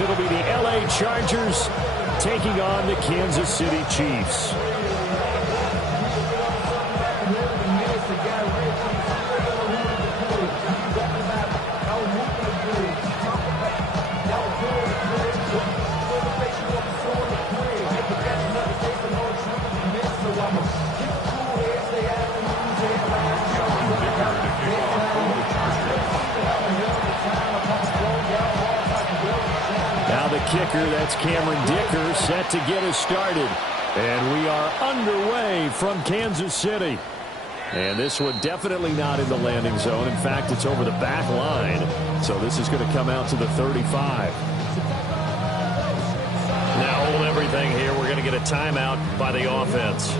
It'll be the LA Chargers taking on the Kansas City Chiefs. Kicker, that's Cameron Dicker, set to get us started. And we are underway from Kansas City. And this one definitely not in the landing zone. In fact, it's over the back line. So this is going to come out to the 35. Now hold everything here. We're going to get a timeout by the offense.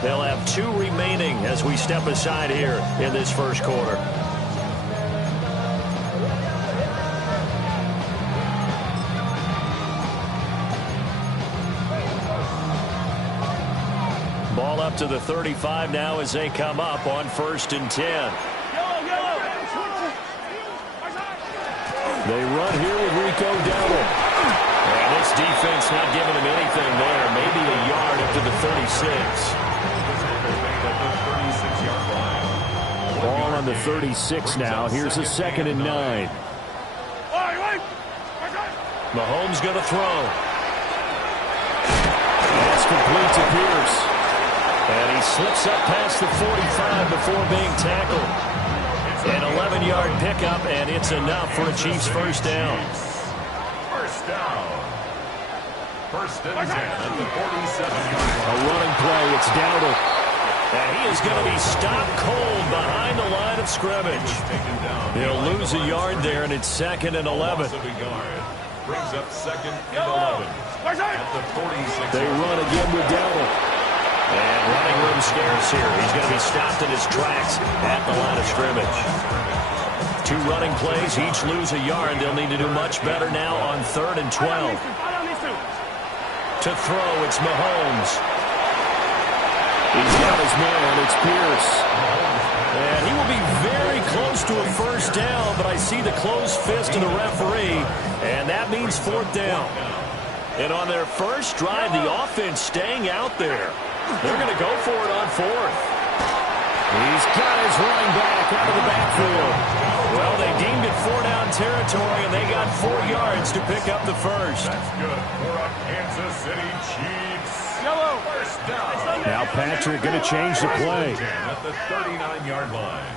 They'll have 2 remaining as we step aside here in this first quarter. Ball up to the 35 now as they come up on 1st and 10. They run here with Rico Dowdle. And this defense not giving him anything there. Maybe a yard up to the 36. Ball on the 36 now. Here's a 2nd and 9. Mahomes going to throw. That's complete to Pierce. And he slips up past the 45 before being tackled. An 11-yard pickup, and it's enough for a Chiefs first down. First down. 1st and 10 at the 47-yard line. A running play, it's Dowdle. And he is going to be stopped cold behind the line of scrimmage. He'll lose a yard there, and it's 2nd and 11. Brings up 2nd and 11 at the 46. They run again with Dowdle. And running room scarce here. He's going to be stopped in his tracks at the line of scrimmage. 2 running plays, each lose a yard. They'll need to do much better now on 3rd and 12. To throw, it's Mahomes. He's got his man, it's Pierce. And he will be very close to a first down, but I see the closed fist of the referee, and that means 4th down. And on their first drive, the offense staying out there. They're going to go for it on 4th. He's got his running back out of the backfield. Well, they deemed it 4-down territory, and they got 4 yards to pick up the first. That's good for a Kansas City Chiefs. First down. Now Patrick going to change the play. At the 39-yard line.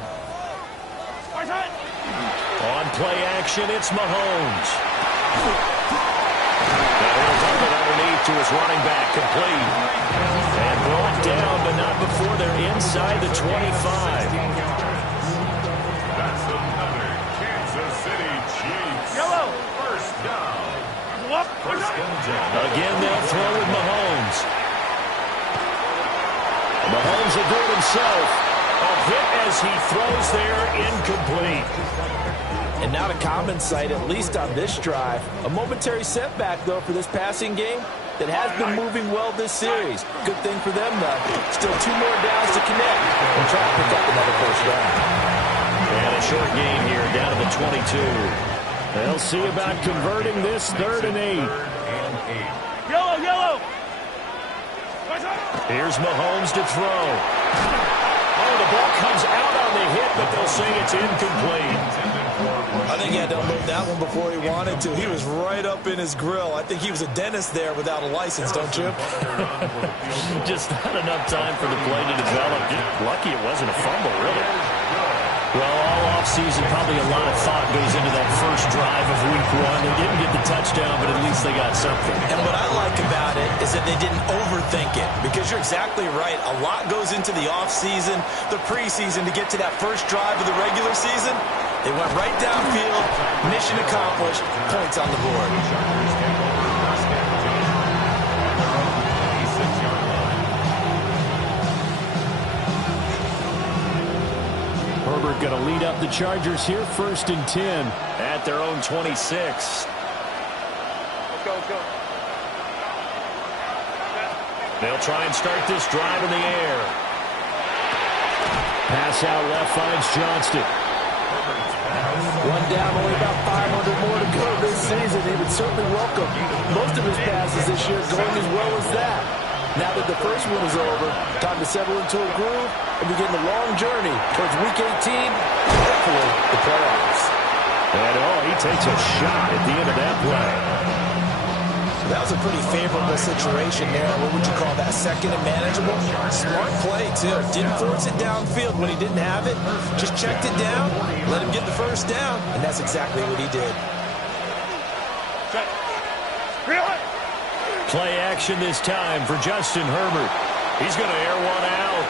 On play action, it's Mahomes. He'll dump it underneath to his running back, complete. And brought down, but not before they're inside the 25. That's another Kansas City Chiefs. First down. First and 10. Again, they'll throw with Mahomes. Mahomes will do it himself. A hit as he throws there, incomplete. And not a common sight, at least on this drive. A momentary setback, though, for this passing game that has been moving well this series. Good thing for them, though. Still 2 more downs to connect and try to pick up another first down. And a short gain here, down to the 22. They'll see about converting this 3rd and 8. Yellow! Here's Mahomes to throw. Oh, the ball comes out on the hit, but they'll say it's incomplete. I think he had to unload that one before he wanted to. He was right up in his grill. I think he was a dentist there without a license, don't you? Just not enough time for the play to develop. Just lucky it wasn't a fumble, really. Well, all offseason, probably a lot of thought goes into that first drive of week 1. They didn't get the touchdown, but at least they got something. And what I like about it is that they didn't overthink it, because you're exactly right. A lot goes into the offseason, the preseason, to get to that first drive of the regular season. They went right downfield, mission accomplished, points on the board. Herbert going to lead up the Chargers here, 1st and 10 at their own 26. Let's go. They'll try and start this drive in the air. Pass out left finds Johnston. One down, only about 500 more to go. this season, he would certainly welcome most of his passes this year going as well as that. Now that the first one is over, time to settle into a groove and begin the long journey towards Week 18 and hopefully the playoffs. And he takes a shot at the end of that play. That was a pretty favorable situation there. What would you call that? Second and manageable? Smart play, too. Didn't force it downfield when he didn't have it. Just checked it down, let him get the first down, and that's exactly what he did. Play action this time for Justin Herbert. He's going to air one out.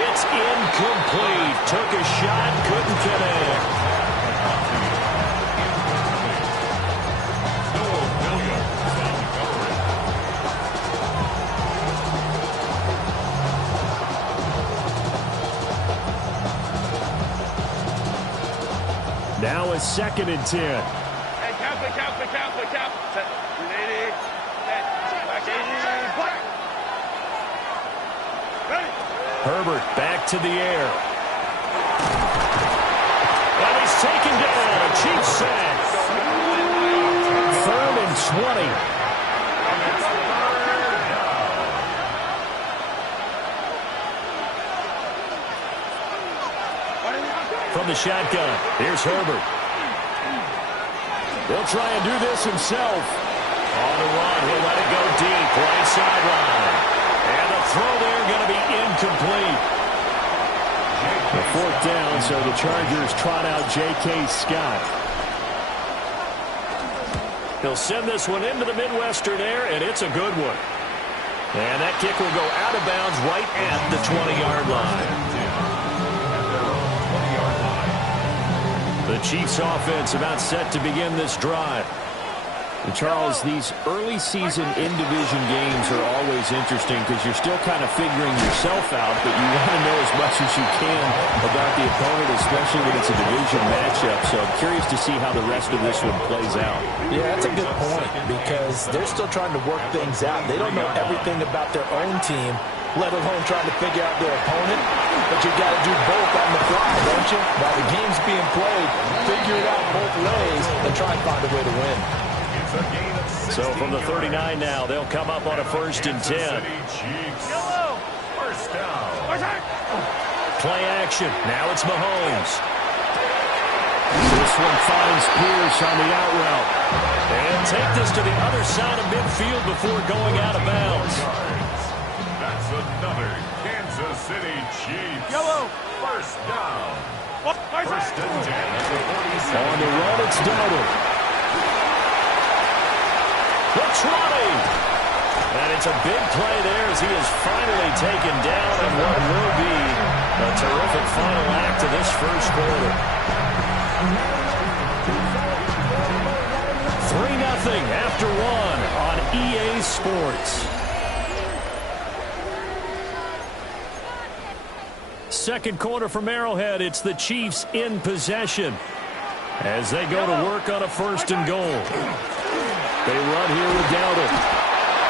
It's incomplete. Took a shot, couldn't connect. Now a 2nd and 10. Hey, count. Set. 380. Set. Back 80. Black. Ready. Herbert back to the air. And he's taken down. A cheap sack. 3rd and 20. From the shotgun, here's Herbert. He'll try and do this himself. On the run, he'll let it go deep, right sideline. And the throw there going to be incomplete. The 4th down, so the Chargers trot out J.K. Scott. He'll send this one into the Midwestern air, and it's a good one. And that kick will go out of bounds right at the 20-yard line. The Chiefs offense about set to begin this drive. And Charles, these early season in-division games are always interesting because you're still kind of figuring yourself out, but you want to know as much as you can about the opponent, especially when it's a division matchup. So I'm curious to see how the rest of this one plays out. Yeah, that's a good point because they're still trying to work things out. They don't know everything about their own team, let alone trying to figure out their opponent. But you got to do both on the fly, don't you? While the game's being played, figure it out both ways and try and find a way to win. So from the 39 now, they'll come up on a 1st and 10. First down. Play action. Now it's Mahomes. This one finds Pierce on the out route. And take this to the other side of midfield before going out of bounds. That's another Kansas City Chiefs. First down. First and 10 at the 47. On the run, it's Donald. The 20. And it's a big play there as he is finally taken down in what will be a terrific final act of this first quarter. 3-0 after 1 on EA Sports. Second quarter from Arrowhead. It's the Chiefs in possession as they go to work on a 1st and goal. They run here with Dowdle.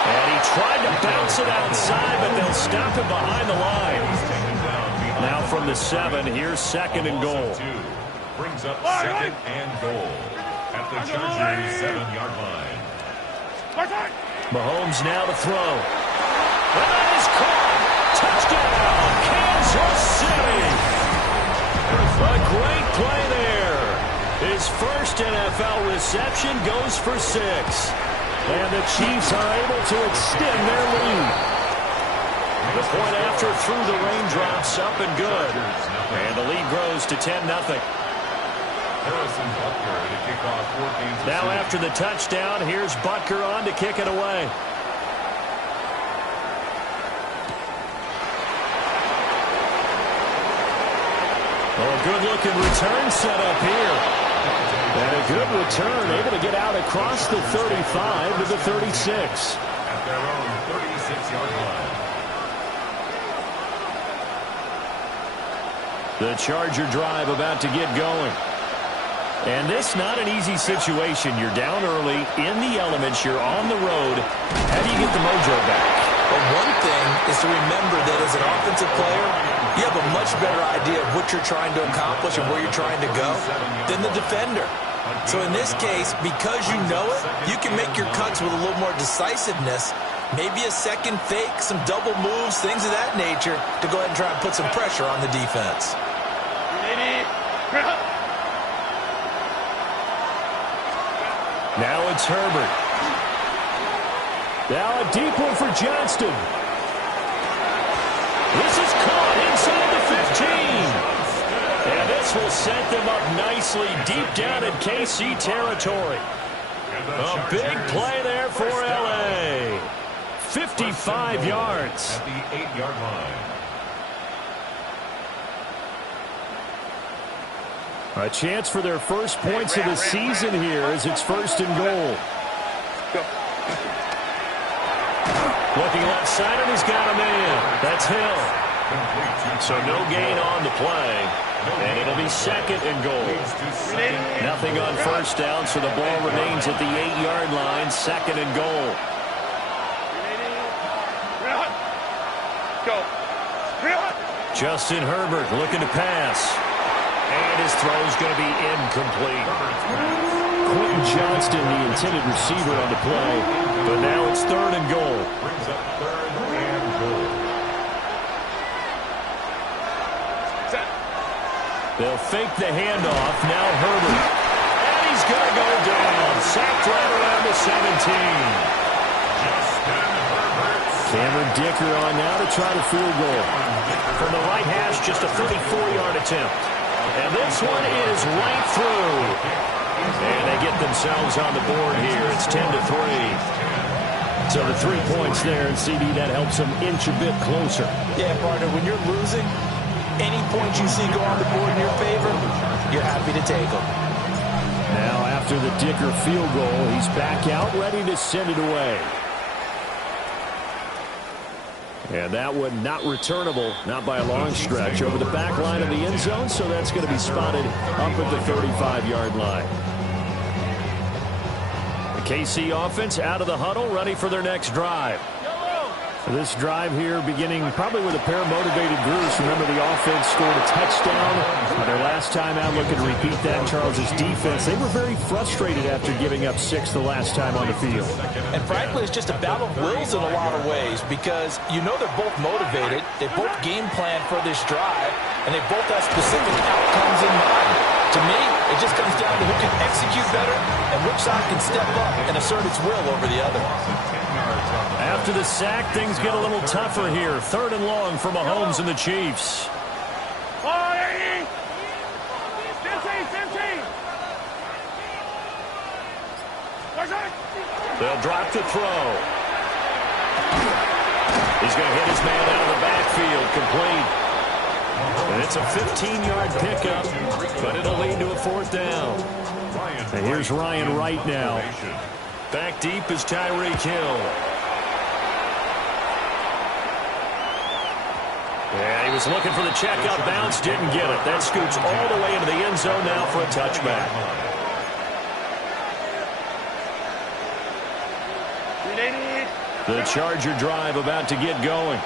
And he tried to bounce it outside, but they'll stop him behind the line. Now from the 7, here's 2nd and goal. Brings up 2nd and goal at the Chargers 7-yard line. Mahomes now to throw. And that is caught. Touchdown, Kansas City. A great play there. His first NFL reception goes for 6. And the Chiefs are able to extend their lead. The point after through the raindrops, up and good. And the lead grows to 10-0. Now after the touchdown, here's Butker on to kick it away. Oh, good-looking return set up here. And a good return, able to get out across the 35 to the 36. At their own 36-yard line. The Charger drive about to get going. And this not an easy situation. You're down early, in the elements, you're on the road. How do you get the mojo back? Well, one thing is to remember that as an offensive player, you have a much better idea of what you're trying to accomplish and where you're trying to go than the defender. So in this case, because you know it, you can make your cuts with a little more decisiveness. Maybe a second fake, some double moves, things of that nature to go ahead and try and put some pressure on the defense. Now it's Herbert. Now a deep one for Johnston. This is caught inside the 15. And this will set them up nicely deep down in KC territory. A big play there for L.A. 55 yards. At the 8-yard line. A chance for their first points of the season here as it's 1st and goal. Looking left side, and he's got a man. That's Hill. So no gain on the play, and it'll be 2nd and goal. Nothing on 1st down, so the ball remains at the 8-yard line, 2nd and goal. Justin Herbert looking to pass. And his throw is going to be incomplete. Quentin Johnston, the intended receiver on the play. But now it's 3rd and goal. Brings up 3rd and goal. They'll fake the handoff. Now Herbert. And he's going to go down. Sacked right around the 17. Cameron Dicker on now to try the field goal. From the right hash, just a 34-yard attempt. And this one is right through. And they get themselves on the board here. It's 10-3. So the 3 points there, and CD, that helps them inch a bit closer. Yeah, partner, when you're losing, any points you see go on the board in your favor, you're happy to take them. Now after the Dicker field goal, he's back out, ready to send it away. And that one not returnable, not by a long stretch, over the back line of the end zone, so that's going to be spotted up at the 35-yard line. The KC offense out of the huddle, ready for their next drive. This drive here beginning probably with a pair of motivated groups. Remember, the offense scored a touchdown their last time out. Looking to repeat that. Charles's defense, they were very frustrated after giving up 6 the last time on the field. And frankly, it's just a battle of wills in a lot of ways because you know they're both motivated. They both game plan for this drive, and they both have specific outcomes in mind. To me, it just comes down to who can execute better and which side can step up and assert its will over the other. After the sack, things get a little tougher here. 3rd and long for Mahomes and the Chiefs. They'll drop the throw. He's going to hit his man out of the backfield, complete. And it's a 15-yard pickup, but it'll lead to a 4th down. And here's Ryan Wright now. Back deep is Tyreek Hill. Yeah, he was looking for the checkout bounce, didn't get it. That scoots all the way into the end zone now for a touchback. The Charger drive about to get going.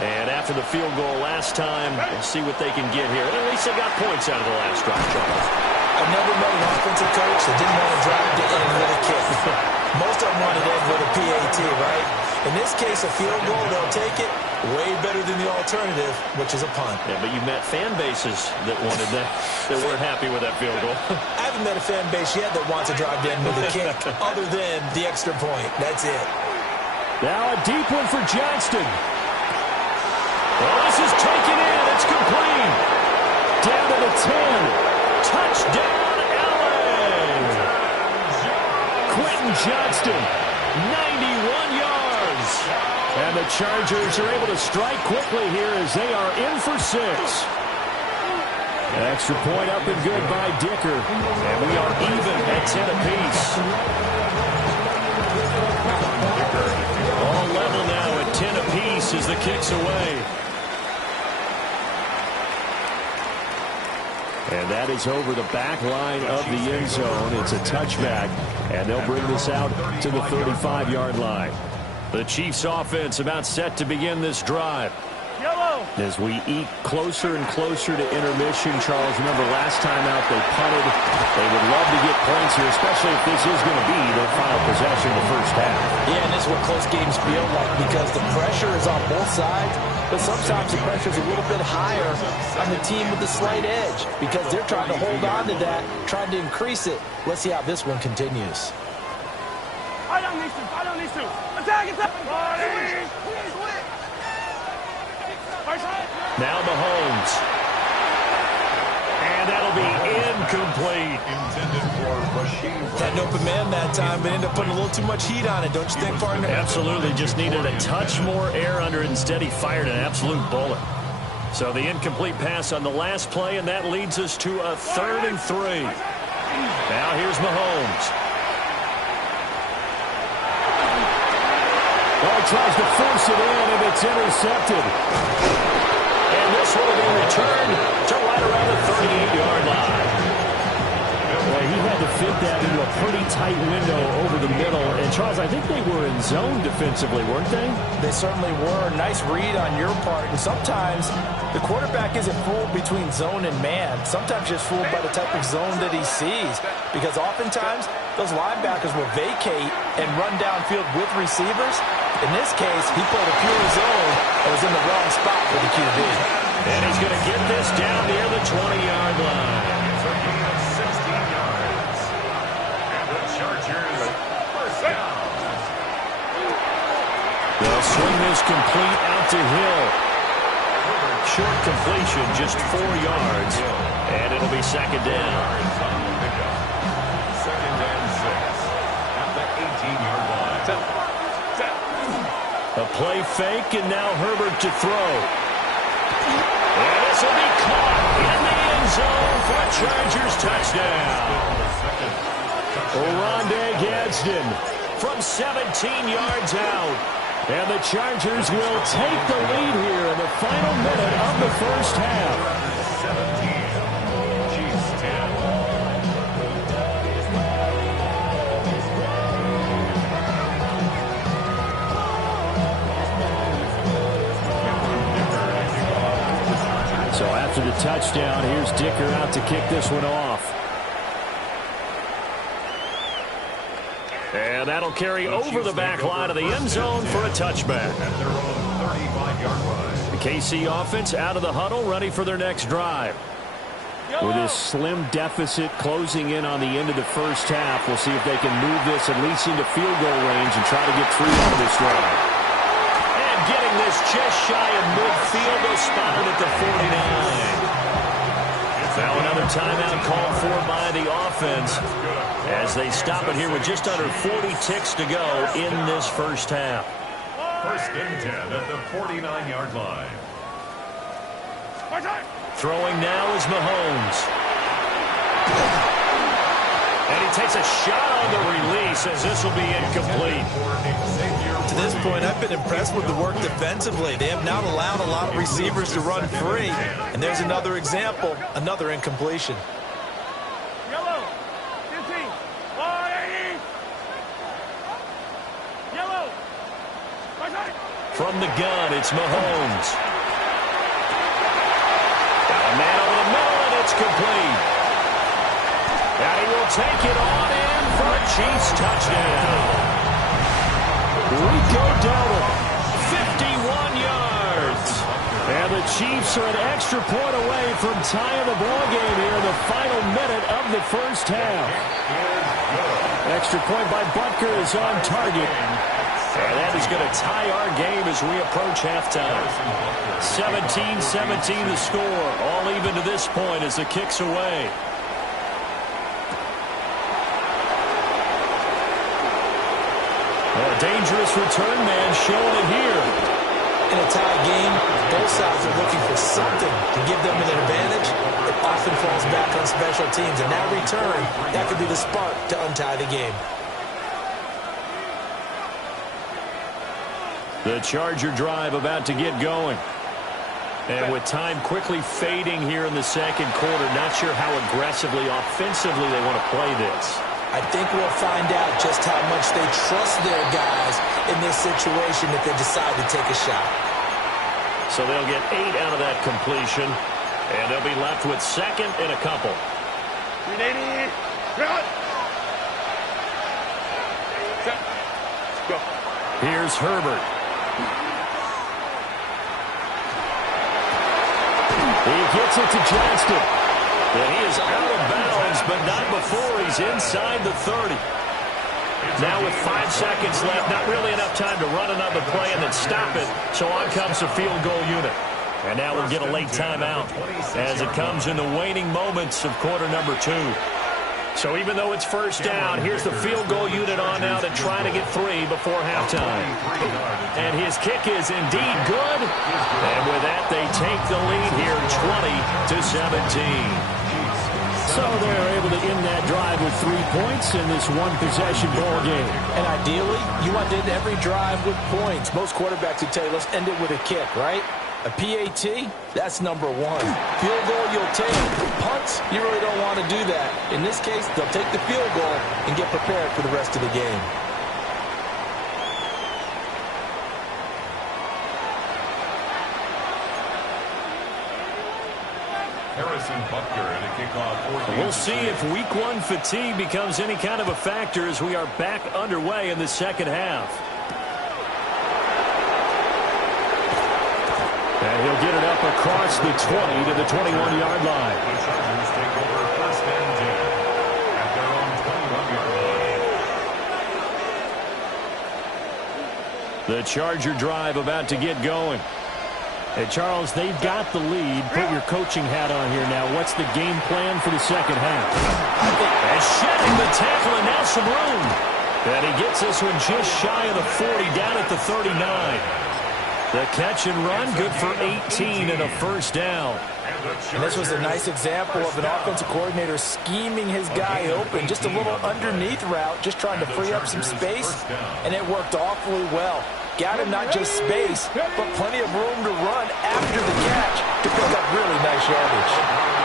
And after the field goal last time, we'll see what they can get here. At least they got points out of the last drive, Charles. I've never met an offensive coach that didn't want to drive to end with a kick. Most of them wanted to end with a PAT, right? In this case, a field goal, they'll take it. Way better than the alternative, which is a punt. Yeah, but you met fan bases that wanted that, that weren't happy with that field goal. I haven't met a fan base yet that wants to drive to end with a kick other than the extra point. That's it. Now a deep one for Johnston. Well, this is taken in. It's complete. Down to the 10. Touchdown, L.A. Quentin Johnston, 91 yards. And the Chargers are able to strike quickly here as they are in for 6. An extra point up and good by Dicker. And we are even at 10 apiece. All level now at 10 apiece as the kick's away. And that is over the back line of the end zone. It's a touchback, and they'll bring this out to the 35-yard line. The Chiefs offense about set to begin this drive. As we eat closer and closer to intermission, Charles, remember last time out they punted. They would love to get points here, especially if this is going to be their final possession of the first half. Yeah, and this is what close games feel like because the pressure is on both sides, but sometimes the pressure is a little bit higher on the team with the slight edge because they're trying to hold on to that, trying to increase it. Let's see how this one continues. Attack! Now Mahomes. And that'll be incomplete. Intended for Rashid. Had an open man that time, but ended up putting a little too much heat on it, don't you think, partner? Absolutely. Just needed a touch more air under it. Instead, he fired an absolute bullet. So the incomplete pass on the last play, and that leads us to a 3rd and 3. Now here's Mahomes. Oh, he tries to force it in, and it's intercepted. And this will be returned to right around the 38-yard line. Well, he had to fit that into a pretty tight window over the middle. And, Charles, I think they were in zone defensively, weren't they? They certainly were. Nice read on your part. And sometimes the quarterback isn't fooled between zone and man. Sometimes just fooled by the type of zone that he sees. Because oftentimes, those linebackers will vacate and run downfield with receivers. In this case, he played a pure zone and was in the wrong spot for the QB. And he's going to get this down near the 20-yard line. It's a gain of 16 yards. And the Chargers first down. They'll swing this complete out to Hill. Short completion, just 4 yards. And it'll be 2nd down. Second and 6 at the 18-yard line. A play fake, and now Herbert to throw. And this will be caught in the end zone for a Chargers touchdown. Oronde Gadsden from 17 yards out. And the Chargers will take the lead here in the final minute of the first half. 17. Chiefs 10. So after the touchdown, here's Dicker out to kick this one off. And that'll carry over the back line of the end zone for a touchback. At their own 35-yard line. The KC offense out of the huddle, ready for their next drive. With this slim deficit closing in on the end of the first half, we'll see if they can move this at least into field goal range and try to get 3 out of this drive. Getting this just shy of midfield, they'll spot it at the 49. Now another timeout called for by the offense as they stop it here with just under 40 ticks to go in this first half. First and 10 at the 49-yard line. Throwing now is Mahomes. And he takes a shot on the release as this will be incomplete. To this point, I've been impressed with the work defensively. They have not allowed a lot of receivers to run free. And there's another example, another incompletion. Yellow. 15. 180. Yellow. From the gun, it's Mahomes. Got a man over the middle, and it's complete. And he will take it on in for a Chiefs touchdown. Rico Dowdle, 51 yards. And the Chiefs are an extra point away from tying the ball game here in the final minute of the first half. Extra point by Butker is on target. And that is going to tie our game as we approach halftime. 17-17 the score. All even to this point as the kick's away. A dangerous return man showing it here. In a tie game, both sides are looking for something to give them an advantage. It often falls back on special teams, and that return, that could be the spark to untie the game. The Charger drive about to get going. And with time quickly fading here in the second quarter, not sure how aggressively, offensively they want to play this. I think we'll find out just how much they trust their guys in this situation if they decide to take a shot. So they'll get 8 out of that completion. And they'll be left with second and a couple. 380. Go. Here's Herbert. He gets it to Johnston. And he is out of bounds, but not before he's inside the 30. Now with 5 seconds left, not really enough time to run another play and then stop it. So on comes the field goal unit. And now we'll get a late timeout as it comes in the waning moments of quarter number 2. So even though it's first down, here's the field goal unit on now to try to get 3 before halftime. And his kick is indeed good. And with that, they take the lead here 20-17. So they're able to end that drive with 3 points in this one-possession ball game. And ideally, you want to end every drive with points. Most quarterbacks would tell you, let's end it with a kick, right? A PAT, that's number 1. Field goal, you'll take. Punts, you really don't want to do that. In this case, they'll take the field goal and get prepared for the rest of the game. We'll see if week 1 fatigue becomes any kind of a factor as we are back underway in the second half. And he'll get it up across the 20 to the 21-yard line. The Chargers take over first and 10 at their own 21-yard line. The Charger drive about to get going. Hey, Charles, they've got the lead. Put your coaching hat on here now. What's the game plan for the second half? And shedding the tackle and now some room. And he gets this one just shy of the 40, down at the 39. The catch and run, good for 18 and a first down. And this was a nice example of an offensive coordinator scheming his guy open. Just a little underneath route, just trying to free up some space, and it worked awfully well. Got him not just space, but plenty of room to run after the catch to pick up really nice yardage.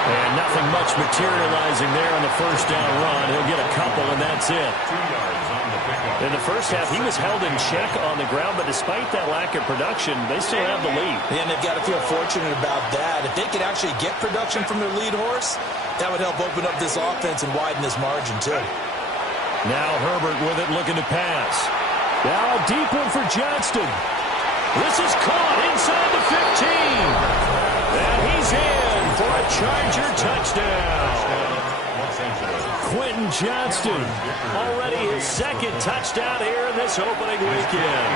And nothing much materializing there on the first down run. He'll get a couple, and that's it. 2 yards on the pickup. In the first half, he was held in check on the ground, but despite that lack of production, they still have the lead. And they've got to feel fortunate about that. If they could actually get production from their lead horse, that would help open up this offense and widen this margin, too. Now Herbert with it, looking to pass. Now a deep one for Johnston. This is caught inside the 15. And he's in for a Charger touchdown. Quentin Johnston, already his second touchdown here in this opening weekend,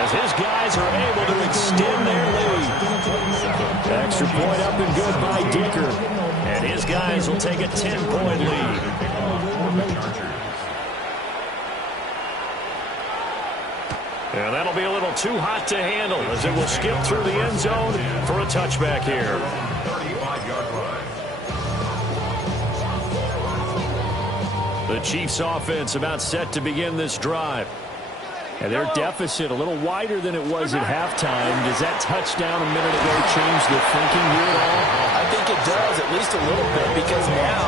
as his guys are able to extend their lead. Extra point up and good by Dicker. And his guys will take a 10-point lead. And that'll be a little too hot to handle as it will skip through the end zone for a touchback here. 35-yard line. The Chiefs offense about set to begin this drive. And their deficit a little wider than it was at halftime. Does that touchdown a minute ago change the thinking here at all? I think it does, at least a little bit, because now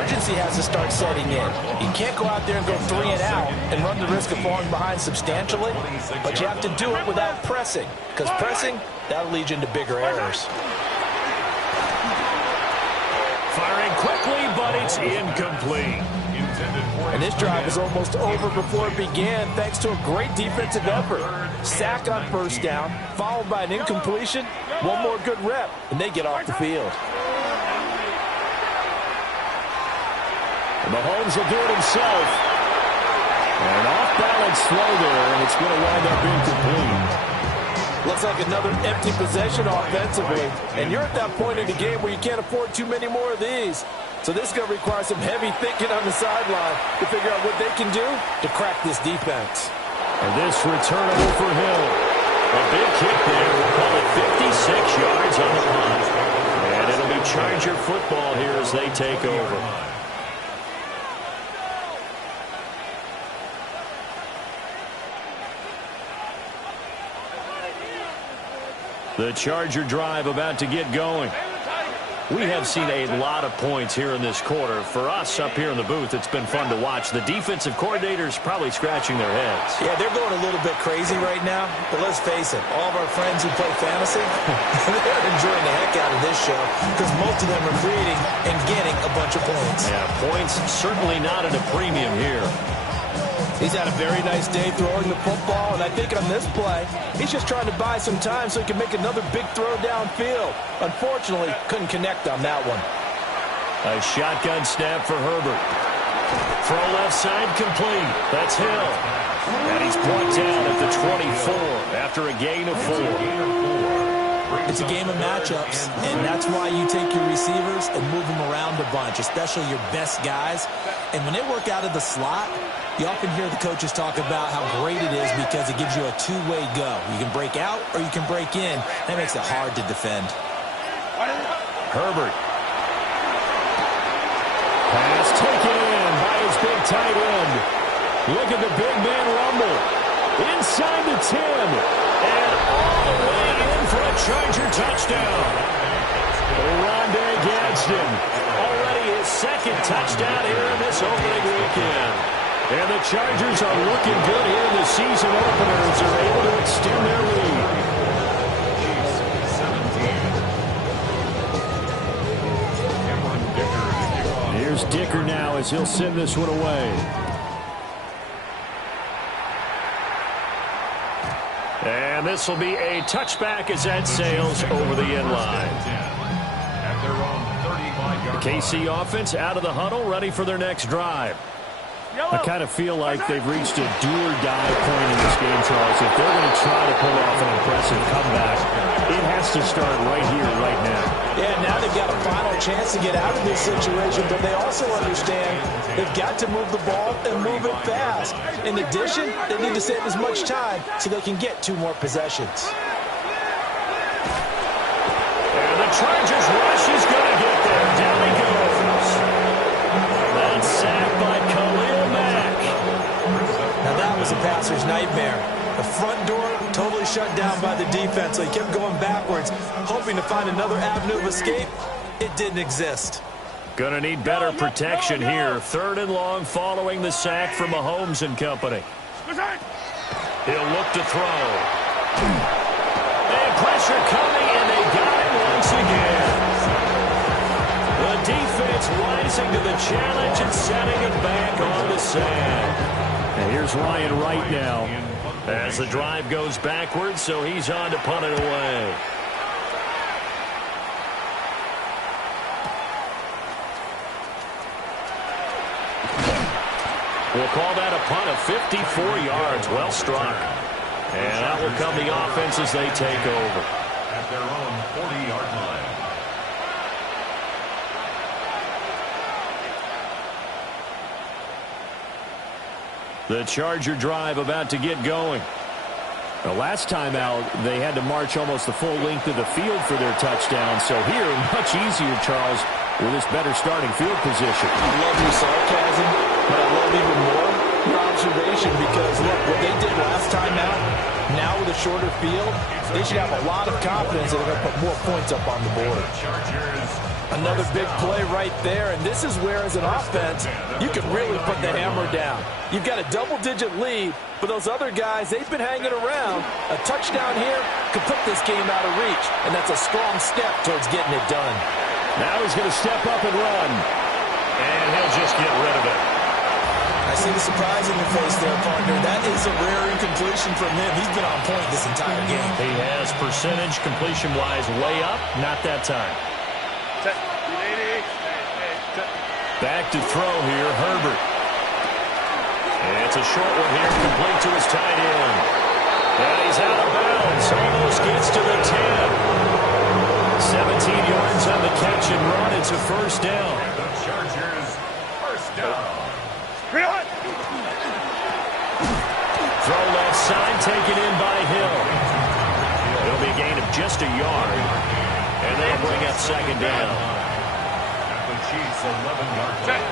urgency has to start setting in. You can't go out there and go 3 and out and run the risk of falling behind substantially, but you have to do it without pressing, because pressing, that'll lead you into bigger errors. Firing quickly, but it's incomplete. And this drive is almost over before it began, thanks to a great defensive effort. Sack on first down, followed by an incompletion, one more good rep, and they get off the field. Mahomes will do it himself. And off-balance throw there, and it's going to wind up incomplete. Looks like another empty possession offensively. And you're at that point in the game where you can't afford too many more of these. So this is going to require some heavy thinking on the sideline to figure out what they can do to crack this defense. And this returnable for Hill. A big kick there. We'll call it 56 yards on the punt. And it'll be Charger football here as they take over. The Charger drive about to get going. We have seen a lot of points here in this quarter. For us up here in the booth, it's been fun to watch. The defensive coordinators probably scratching their heads. Yeah, they're going a little bit crazy right now. But let's face it, all of our friends who play fantasy, they're enjoying the heck out of this show because most of them are creating and getting a bunch of points. Yeah, points certainly not at a premium here. He's had a very nice day throwing the football, and I think on this play, he's just trying to buy some time so he can make another big throw downfield. Unfortunately, couldn't connect on that one. A shotgun snap for Herbert. Throw left side complete. That's Hill. And he's brought down at the 24 after a gain of 4. It's a game of matchups, and that's why you take your receivers and move them around a bunch, especially your best guys. And when they work out of the slot, you often hear the coaches talk about how great it is because it gives you a two-way go. You can break out or you can break in. That makes it hard to defend. Herbert. Pass taken in by his big tight end. Look at the big man rumble. Inside the 10. And all the way in for a Charger touchdown. Rondé Gadsden. Already his second touchdown here in this opening weekend. And the Chargers are looking good here in the season opener as they're able to extend their lead. Here's Dicker now as he'll send this one away. And this will be a touchback as that sails over the end line. The KC offense out of the huddle, ready for their next drive. I kind of feel like they've reached a do-or-die point in this game, Charles. If they're going to try to pull off an impressive comeback, it has to start right here, right now. Yeah, now they've got a final chance to get out of this situation, but they also understand they've got to move the ball and move it fast. In addition, they need to save as much time so they can get 2 more possessions. And the Chargers rush is going to get there. Down he goes. That's sacked by Khalil Mack. Now that was a passer's nightmare. The front door totally shut down by the defense, so he kept going backwards, hoping to find another avenue of escape. It didn't exist. Going to need better protection here. 3rd and long following the sack from Mahomes and company. He'll look to throw. And pressure coming, and they got him once again. The defense rising to the challenge and setting it back on the sand. And here's Ryan Wright now. As the drive goes backwards, so he's on to punt it away. We'll call that a punt of 54 yards. Well struck. And that will come the offense as they take over. At their own 40-yard line. The Charger drive about to get going. The last time out, they had to march almost the full length of the field for their touchdown. So here, much easier, Charles, with this better starting field position. I love your sarcasm, but I love even more your observation because, look, what they did last time out, now with a shorter field, they should have a lot of confidence that they're going to put more points up on the board. Another big play right there, and this is where, as an offense, you can really put the hammer down. You've got a double-digit lead, but those other guys, they've been hanging around. A touchdown here could put this game out of reach, and that's a strong step towards getting it done. Now he's going to step up and run. And he'll just get rid of it. I see the surprise in your face there, partner. That is a rare incompletion from him. He's been on point this entire game. He has percentage completion-wise way up. Not that time. Back to throw here, Herbert. And it's a short one here, complete to his tight end. And he's out of bounds, almost gets to the 10. 17 yards on the catch and run. It's a first down. The Chargers, first down. Throw left side, taken in by Hill. It'll be a gain of just a yard. And they'll bring up second down. The Chiefs 11-yard line.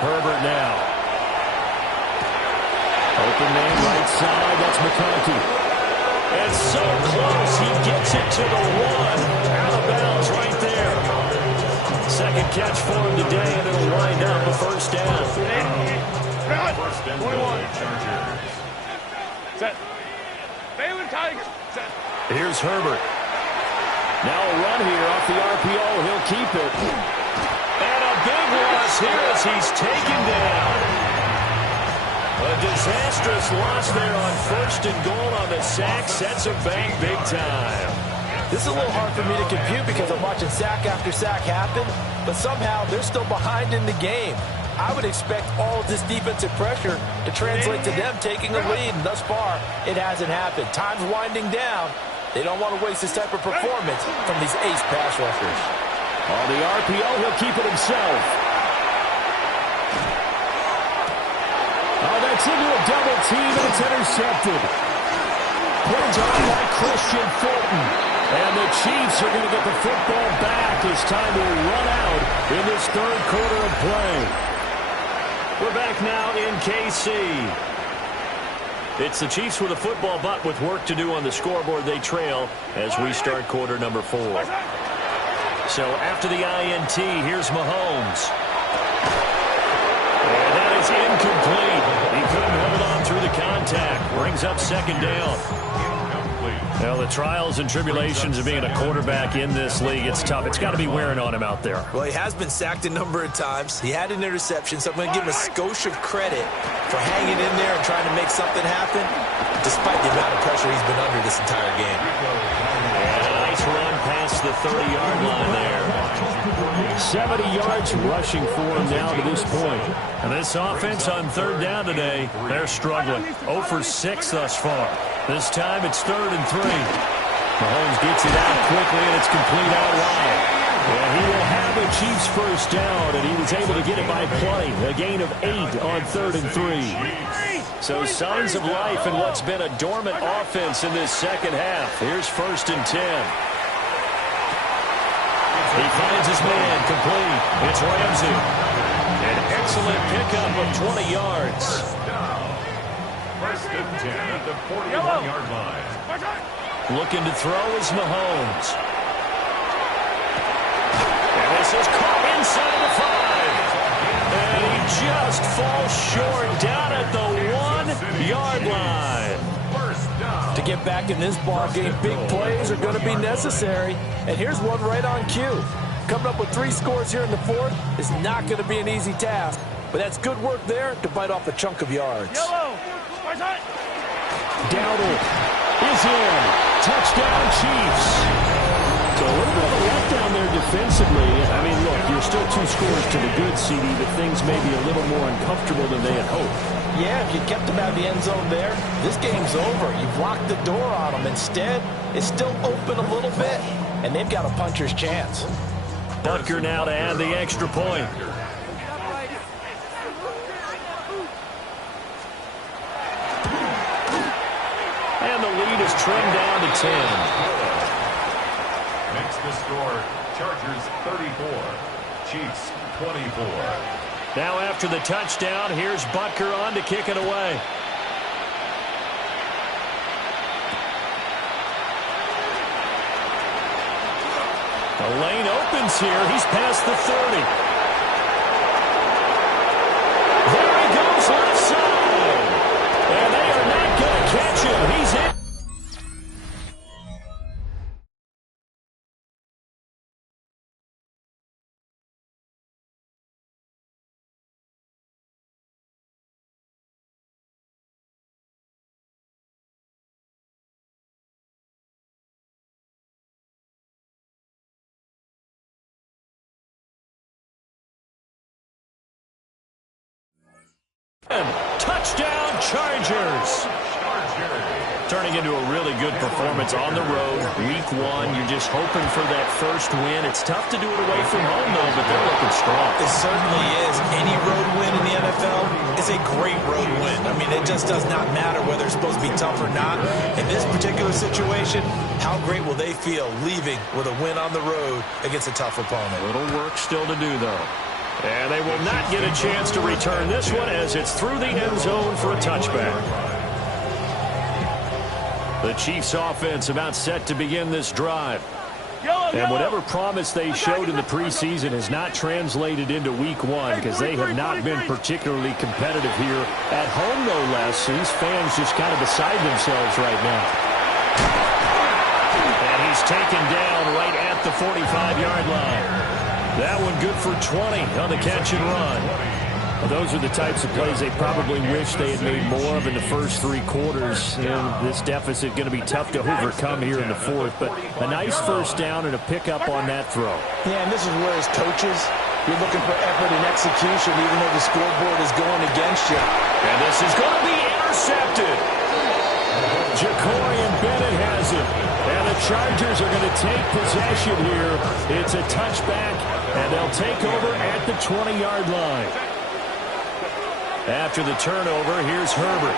Herbert now. Open man right side. That's McConkey. And so close. He gets it to the 1. Out of bounds right there. second catch for him today, and it'll wind up a first down. First and goal, Chargers. Set. Baylor Tigers. Set. Here's Herbert. Now a run here off the RPO. He'll keep it. And a big loss here as he's taken down. A disastrous loss there on first and goal on the sack. Sets him back big time. This is a little hard for me to compute because I'm watching sack after sack happen, but somehow they're still behind in the game. I would expect all of this defensive pressure to translate to them taking a lead, and thus far, it hasn't happened. Time's winding down. They don't want to waste this type of performance from these ace pass rushers. On the RPO, he'll keep it himself. Oh, that's into a double team, and it's intercepted. Put on by Christian Fulton. And the Chiefs are going to get the football back as time will run out in this third quarter of play. We're back now in KC. It's the Chiefs with a football, but with work to do on the scoreboard. They trail as we start quarter number 4. So after the INT, here's Mahomes. And that is incomplete. He couldn't hold on through the contact. Brings up second down. Well, the trials and tribulations of being a quarterback in this league, it's tough. It's got to be wearing on him out there. Well, he has been sacked a number of times. He had an interception, so I'm going to give him a skosh of credit for hanging in there and trying to make something happen, despite the amount of pressure he's been under this entire game. And a nice run past the 30-yard line there. 70 yards rushing for him now to this point. And this offense on third down today, they're struggling. 0 for 6 thus far. This time it's 3rd and 3. Mahomes gets it out quickly, and it's complete out wide. And he will have a Chiefs first down, and he was able to get it by plenty. A gain of 8 on 3rd and 3. So signs of life in what's been a dormant offense in this second half. Here's 1st and 10. He finds his man complete. It's Ramsey. An excellent pickup of 20 yards. First and 10 at the 41-yard line. Looking to throw is Mahomes. And this is caught inside the 5. And he just falls short down at the 1-yard line. To get back in this ball game, big plays are going to be necessary. And here's one right on cue. Coming up with 3 scores here in the 4th is not going to be an easy task. But that's good work there to bite off a chunk of yards. Dowdle is in. Touchdown, Chiefs. So a little bit of a letdown there defensively. I mean, look, you're still 2 scores to the good, CD, but things may be a little more uncomfortable than they had hoped. Yeah, if you kept them out of the end zone there, this game's over. You've locked the door on them. Instead, it's still open a little bit, and they've got a puncher's chance. Butker now to add the extra point. And the lead is trimmed down to 10. Makes the score, Chargers 34, Chiefs 24. Now after the touchdown, here's Butker on to kick it away. The lane opens here. He's past the 30. There he goes left side. And they are not going to catch him. He's in. Touchdown, Chargers. Turning into a really good performance on the road. Week 1, you're just hoping for that first win. It's tough to do it away from home, though, but they're looking strong. It certainly is. Any road win in the NFL is a great road win. I mean, it just does not matter whether it's supposed to be tough or not. In this particular situation, how great will they feel leaving with a win on the road against a tough opponent? Little work still to do, though. And they will not get a chance to return this one as it's through the end zone for a touchback. The Chiefs offense about set to begin this drive. Yellow. And whatever promise they showed in the preseason has not translated into week one because they have not been particularly competitive here at home, no less. These fans just kind of beside themselves right now. And he's taken down right at the 45-yard line. That one good for 20 on the catch and run. Well, those are the types of plays they probably wish they had made more of in the first three quarters. And this deficit going to be tough to overcome here in the fourth. But a nice first down and a pickup on that throw. Yeah, and this is where as coaches, you're looking for effort and execution, even though the scoreboard is going against you. And this is going to be intercepted. Jacorian Bennett has it. And the Chargers are going to take possession here. It's a touchback, and they'll take over at the 20-yard line. After the turnover, here's Herbert.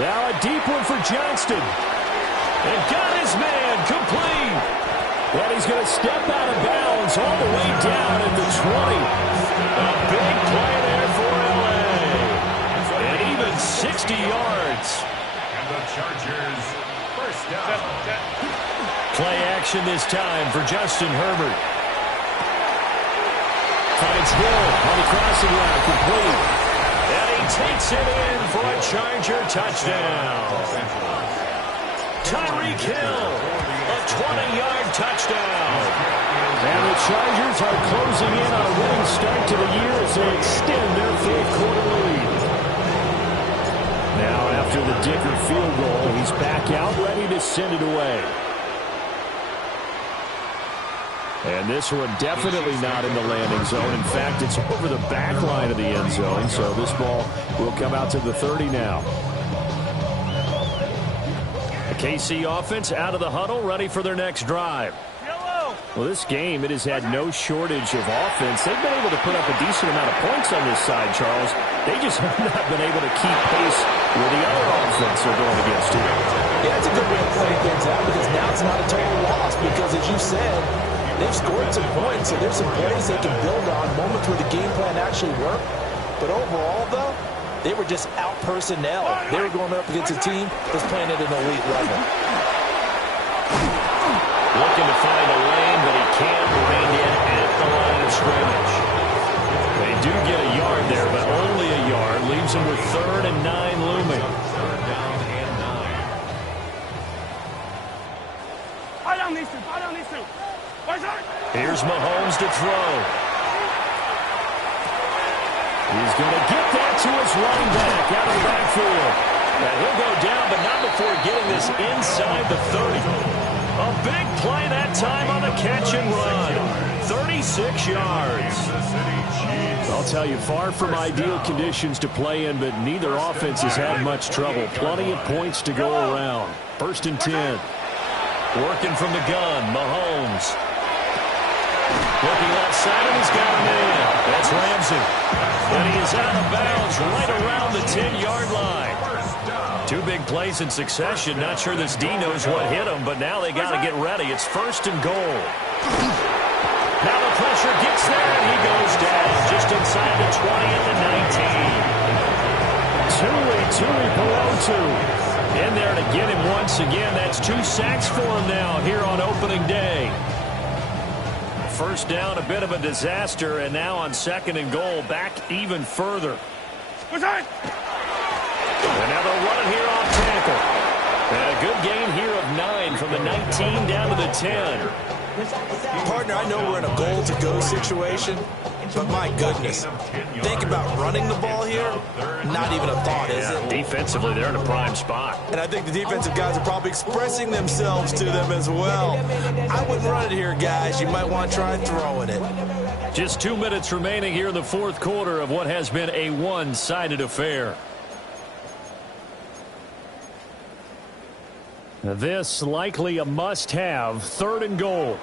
Now a deep one for Johnston. And got his man complete. And he's going to step out of bounds all the way down at the 20. A big play there for L.A. And even 60 yards. And the Chargers first down. Play action this time for Justin Herbert. Finds Hill on the crossing route, complete. And he takes it in for a Charger touchdown. Tyreek Hill, a 20-yard touchdown. And the Chargers are closing in on a winning start to the year as they extend their fourth-quarter lead. Now, after the Dicker field goal, he's back out, ready to send it away. And this one definitely not in the landing zone. In fact, it's over the back line of the end zone. So this ball will come out to the 30 now. The KC offense out of the huddle, ready for their next drive. Well, this game, it has had no shortage of offense. They've been able to put up a decent amount of points on this side, Charles. They just have not been able to keep pace with the other offense they're going against here. Yeah, that's a good way of playing things out because now it's not a total loss because, as you said, they've scored some points, so there's some plays they can build on, moments where the game plan actually worked. But overall, though, they were just out-personnel. They were going up against a team that's playing at an elite level. Looking to find a lane, but he can't land in at the line of scrimmage. They do get a yard there, but only a yard. Leaves him with 3rd and 9 looming. Third down and 9. I don't need to. Here's Mahomes to throw. He's going to get that to his running back out of the backfield. And he'll go down, but not before getting this inside the 30. A big play that time on the catch and run. 36 yards. I'll tell you, far from ideal conditions to play in, but neither offense has had much trouble. Plenty of points to go around. 1st and 10. Working from the gun, Mahomes. Looking left side, and he's got him in. That's Ramsey. And he is out of bounds right around the 10-yard line. 2 big plays in succession. Not sure this D knows what hit him, but now they got to get ready. It's 1st and goal. Now the pressure gets there, and he goes down just inside the 20 at the 19. Tui below 2. In there to get him once again. That's 2 sacks for him now here on opening day. First down, a bit of a disaster, and now on 2nd and goal, back even further. And now they'll run it here off tackle. And a good gain here of 9 from the 19 down to the 10. Partner, I know we're in a goal-to-go situation, but my goodness, think about running the ball here, not even a thought, is it? Defensively, they're in a prime spot. And I think the defensive guys are probably expressing themselves to them as well. I wouldn't run it here, guys. You might want to try throwing it. Just 2 minutes remaining here in the fourth quarter of what has been a one-sided affair. This likely a must-have. 3rd and goal.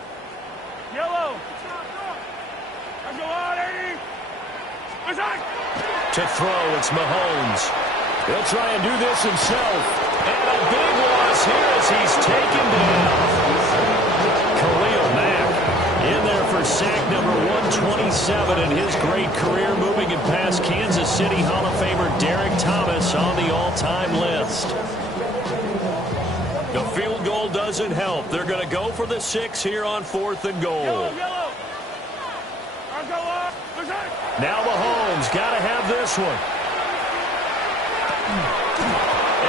Yellow. To throw, it's Mahomes. He'll try and do this himself. And a big loss here as he's taken down. Khalil Mack in there for sack number 127 in his great career, moving it past Kansas City Hall of Famer Derek Thomas on the all-time list. The field goal doesn't help. They're going to go for the 6 here on 4th and goal. Yellow. Now Mahomes got to have this one.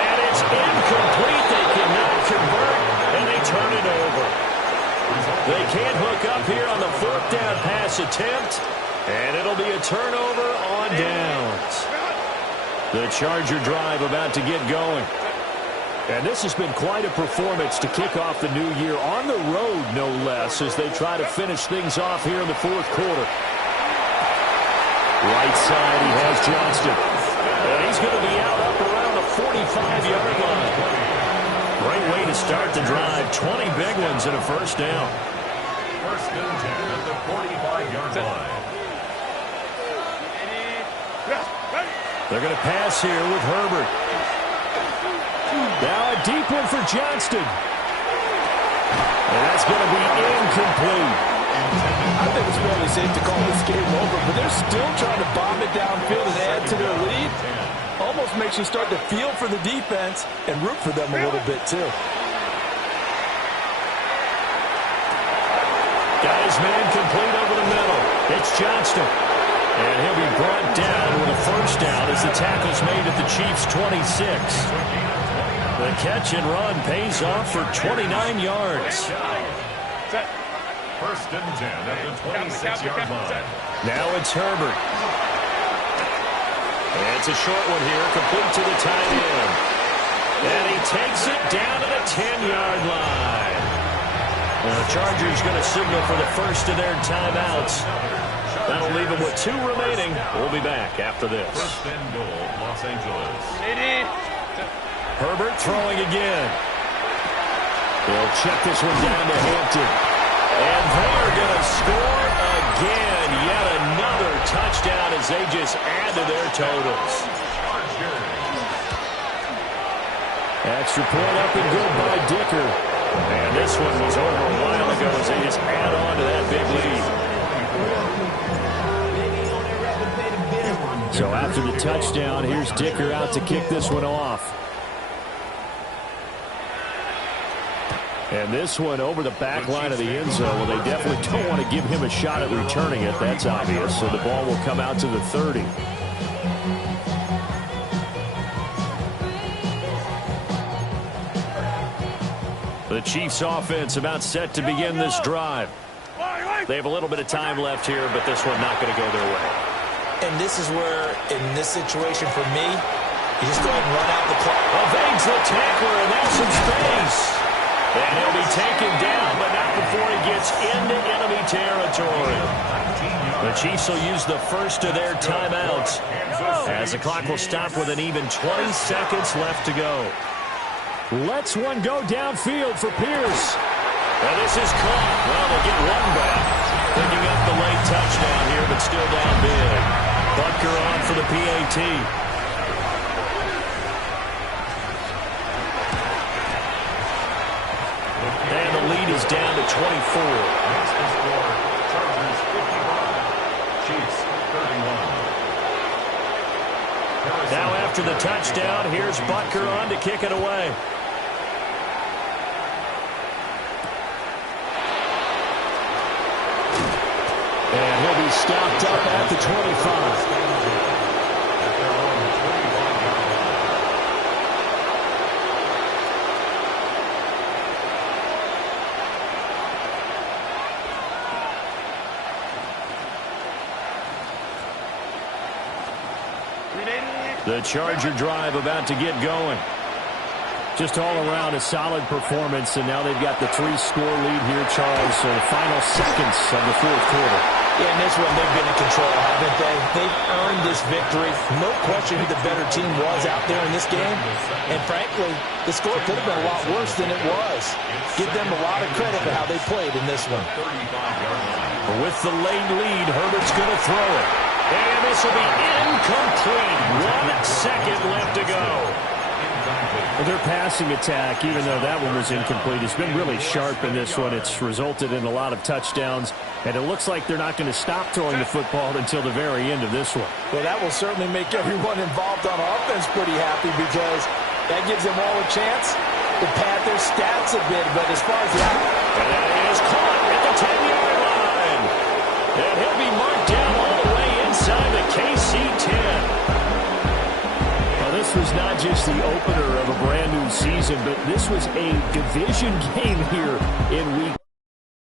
And it's incomplete. They cannot convert, and they turn it over. They can't hook up here on the 4th down pass attempt, and it'll be a turnover on downs. The Charger drive about to get going. And this has been quite a performance to kick off the new year on the road, no less, as they try to finish things off here in the 4th quarter. Right side, he has Johnston. And he's going to be out up around the 45-yard line. Great way to start the drive. 20 big ones and a first down. First and 10 at the 45-yard line. They're going to pass here with Herbert. Now a deep one for Johnston. And that's going to be incomplete. I think it's fairly safe to call this game over, but they're still trying to bomb it downfield and add to their lead. Almost makes you start to feel for the defense and root for them a little bit, too. Got his man complete over the middle. It's Johnston. And he'll be brought down with a first down as the tackle's made at the Chiefs' 26. The catch and run pays off for 29 yards. First and 10 at the 26-yard line. Now it's Herbert. And it's a short one here, complete to the tight end. And he takes it down to the 10-yard line. And the Chargers going to signal for the first of their timeouts. That'll leave them with 2 remaining. We'll be back after this. First and goal, Los Angeles. Herbert throwing again. They'll check this one down to Hampton. And they're going to score again. Yet another touchdown as they just add to their totals. Extra point up and good by Dicker. And this one was over a while ago as they just add on to that big lead. So after the touchdown, here's Dicker out to kick this one off. And this one over the back line of the end zone. Well, they definitely don't want to give him a shot at returning it. That's obvious. So the ball will come out to the 30. The Chiefs offense about set to begin this drive. They have a little bit of time left here, but this one not going to go their way. And this is where, in this situation for me, you just go ahead and run out the clock. Evades the tackler, and that's some space. And he'll be taken down, but not before he gets into enemy territory. The Chiefs will use the first of their timeouts as the clock will stop with an even 20 seconds left to go. Lets one go downfield for Pierce. And this is caught. Well, they'll get one back. Picking up the late touchdown here, but still down big. Butker on for the PAT. And the lead is down to 24. Next to score, Chargers 55, Chiefs 31. Now after the touchdown, here's Butker on to kick it away. And he'll be stopped up at the 25. The Charger drive about to get going. Just all around a solid performance, and now they've got the 3-score lead here, Charles. So the final seconds of the 4th quarter. Yeah, in this one, they've been in control, haven't they? They've earned this victory. No question who the better team was out there in this game. And frankly, the score could have been a lot worse than it was. Give them a lot of credit for how they played in this one. With the late lead, Herbert's going to throw it. And this will be incomplete. 1 second left to go. Well, their passing attack, even though that one was incomplete, has been really sharp in this one. It's resulted in a lot of touchdowns, and it looks like they're not going to stop throwing the football until the very end of this one. Well, that will certainly make everyone involved on offense pretty happy because that gives them all a chance to pad their stats a bit, but as far as the... And that is caught at the 10-yard line. And he'll be marked down all the way inside the KC 10. This was not just the opener of a brand new season, but this was a division game here in week